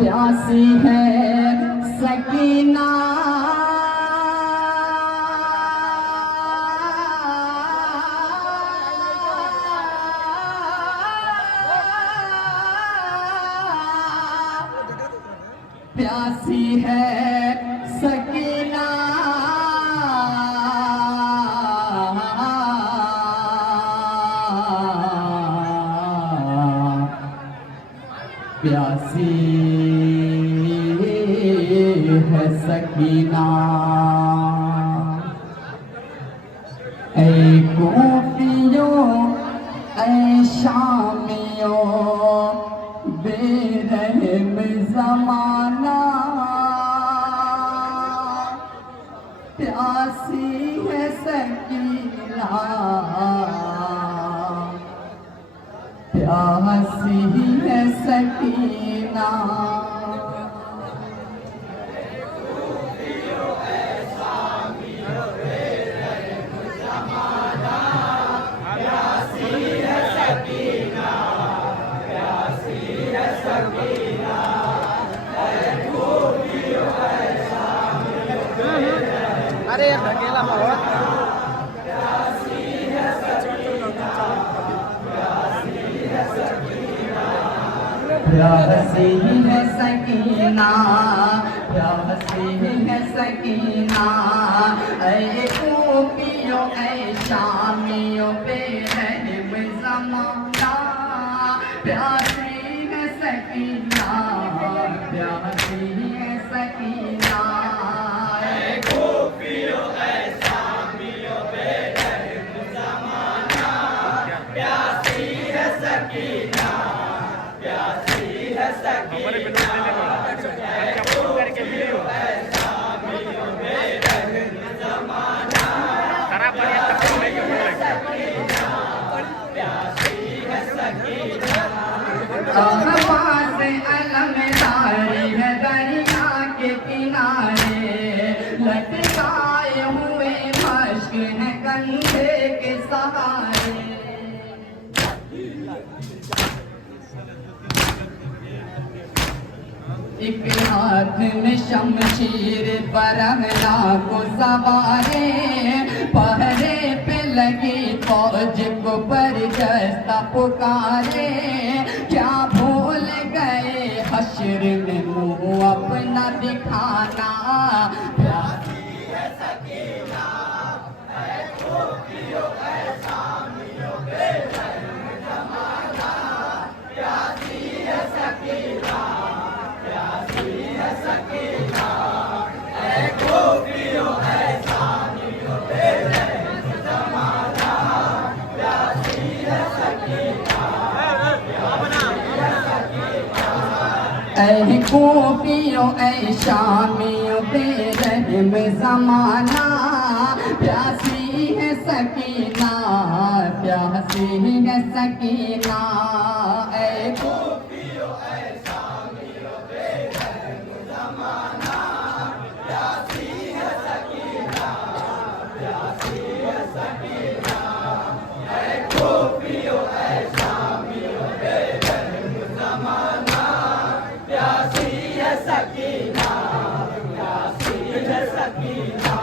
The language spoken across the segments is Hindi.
प्यासी है सकीना प्यासी है सकीना प्यासी है सकीना ऐ कूफियों ऐ शामियों बेरहम ज़माना प्यासी है सकीना प्यासी है सकीना अरे अकेला बहुत प्यासी है सकीना प्यासी है सकीना ऐ कूफियों ऐ शामियों बेरहम ज़माना प्यासी है सकीना प्यासी है सकीना ऐ कूफियों ऐ शामियों बेरहम ज़माना प्यासी है सकीना हमारे बिल्कुल करके वीडियो खराब बढ़िया तक आवाज़ अलमदारी है दरिया के किनारे लटकाए हुए मश्क है कंधे के सहारे एक हाथ में शमशीर बरहला को सवारे पहरे पे लगी फौज को बरजस्ता पुकारे क्या भूल गए हश्र में मुँह अपना दिखाना प्यासी है सकीना ऐ कूफियों ऐ शामियों बेरहम ज़माना प्यासी है सकीना सकीना ऐ कूफियों ऐ शामियों बेरहम ज़माना प्यासी है सकीना ऐ कूफियों ऐ शामियों बेरहम ज़माना प्यासी है सकीना प्यासी है सकीना ऐ कूफियों ऐ शामियों बेरहम ज़माना प्यासी है सकीना प्यासी है सकीना ऐ कूफियों ऐ शामियों बेरहम ज़माना प्यासी है सकीना प्यासी है सकीना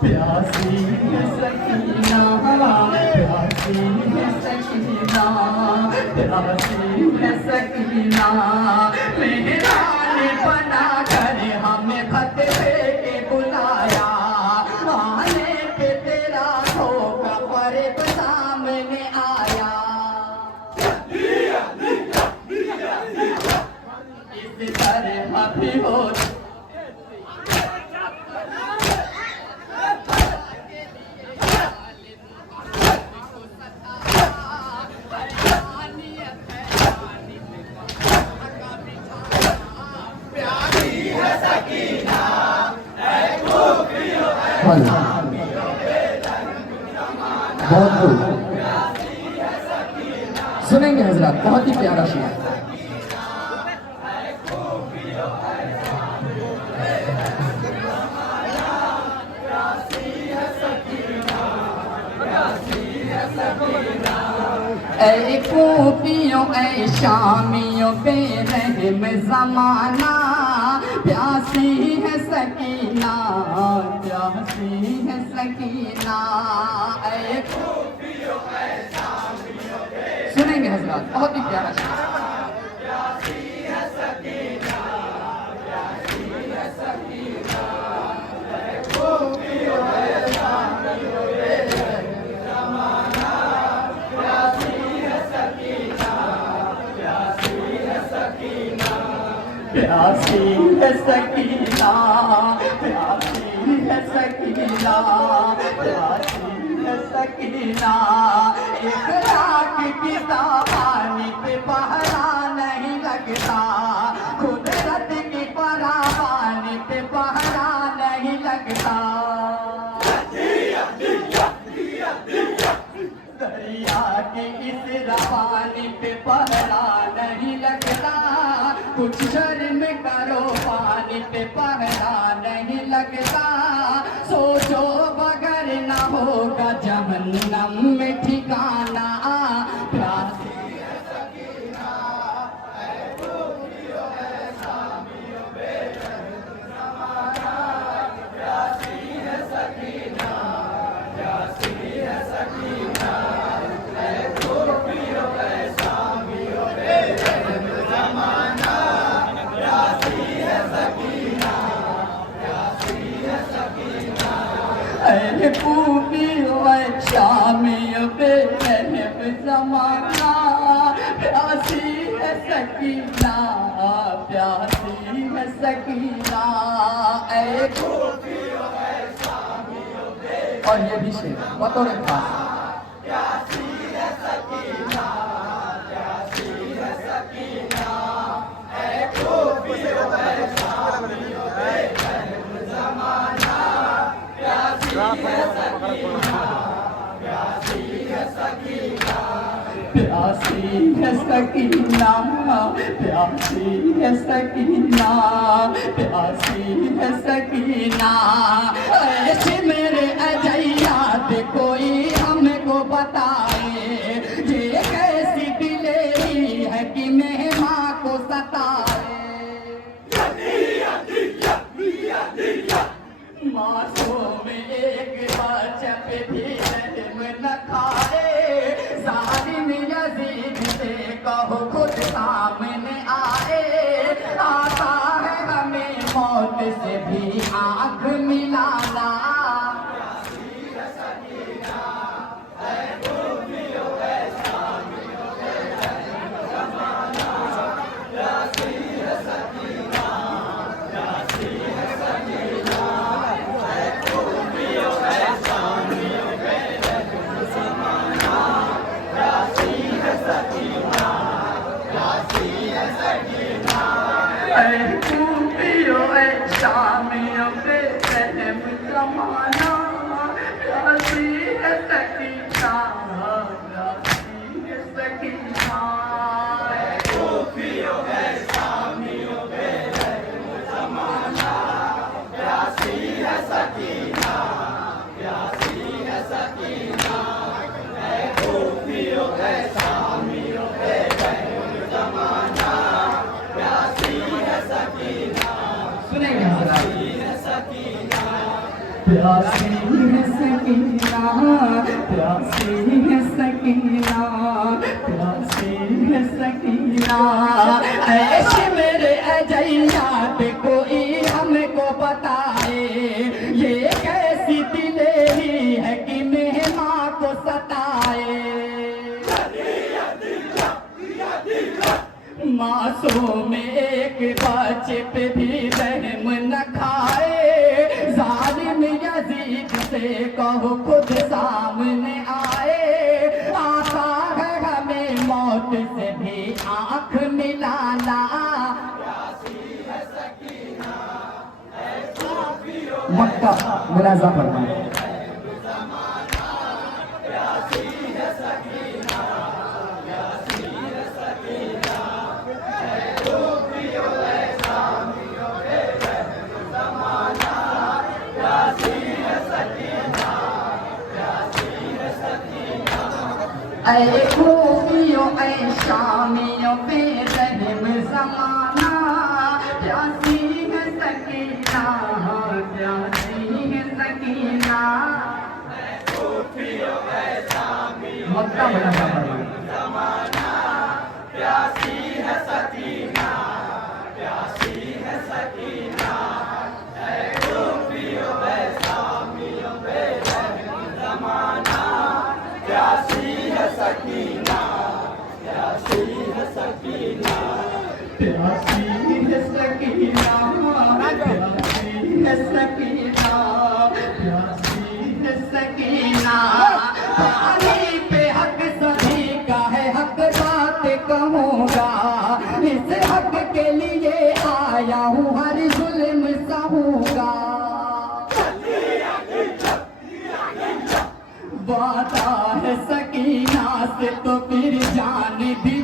प्यासी है सकीना प्यासी है सकीना प्यासी है सकीना मेहरानी बना कर हमें फतवे के बुलाया आने पे तेरा धोखा फरेब सामने आया इस तरह भी हो बहुत खूब सुनेंगे हजरत बहुत ही प्यारा शेर ऐ कूफियों ऐ शामियों पे रहम ज़माना, प्यासी है सकीना, प्यासी है सकीना। ऐ कूफियों ऐ शामियों पे, सुनेंगे हज़रात, बहुत ही प्यारा शेर। प्यासी है सकीना, प्यासी है सकीना, प्यासी है सकीना। एक रात की दावानी पे पहरा नहीं लगता, कुदरत की परावानी पे पहरा नहीं लगता। दरिया की इस रवानी पे पहरा नहीं लगता, कुछ शर्म करो पानी पे पहरा नहीं लगता। सोचो बगर न होगा जहन्नम में ठिकाना, प्यासी है सकीना, ऐ कूफियों ऐ शामियों पे रहम ज़माना, प्यासी है सकीना, प्यासी है सकीना। ऐ कूफियों ऐ शामियों पे रहम ज़माना, प्यासी है सकीना, प्यासी है सकीना। ऐ कूफियों ऐ शामियों पे रहम ज़माना, प्यासी है सकीना, प्यासी है सकीना। ऐ कूफियों ऐ शामियों पे, और ये भी शेर बतौर खास, प्यासी है सकीना, प्यासी है सकीना। ऐ कूफियों ऐ शामियों पे रहम ज़माना, प्यासी है सकीना, प्यासी है सकीना। प्यासी है सकीना, प्यासी है सकीना, प्यासी है सकीना। ऐसे मेरे अजैयात कोई हमको बताए, ये कैसी दिलेरी है कि मेहमां को सताए। मासूम एक बच्चे पे भी रहम न खाए, जालिम यजीद से कहो खुद सामने आए। आता है हमें मौत से भी आँख मिलाना, ऐ कूफियों ऐ शामियों पे रहम ज़माना, प्यासी है सकीना, प्यासी है सकीना। ऐ कूफियों ऐ शामियों पे रहम ज़माना, प्यासी है सकीना, प्यासी है सकीना। ऐ कूफियों ऐ शामियों पे रहम ज़माना, प्यासी है सकीना। सुनेंगे हज़रात, प्यासी है सकीना, प्यासी है सकीना, प्यासी है सकीना। ऐसे मेरे अजैयात कोई हमको बताए, ये कैसी दिलेरी है कि मेहमां को सताए। मासूम एक बच्चे पे भी रहम न खाए, जालिम यजीद से कहो खुद सामने आए। आता है हमें मौत से भी आँख मिलाना, मक्का मुलाजा फरमाए। ऐ है शामियों पे रहम ज़माना, प्यासी है सकीना, प्यासी है सकीना। मक्का मुलाजा फरमाए। प्यासी है सकीना, प्यासी है सकीना, प्यासी है सकीना। पानी पे हक सभी का है, हक बात कहूँगा, इस हक के लिए आया हूँ, हर जुल्म सहूँगा। वादा है सकीना से तो फिर जान भी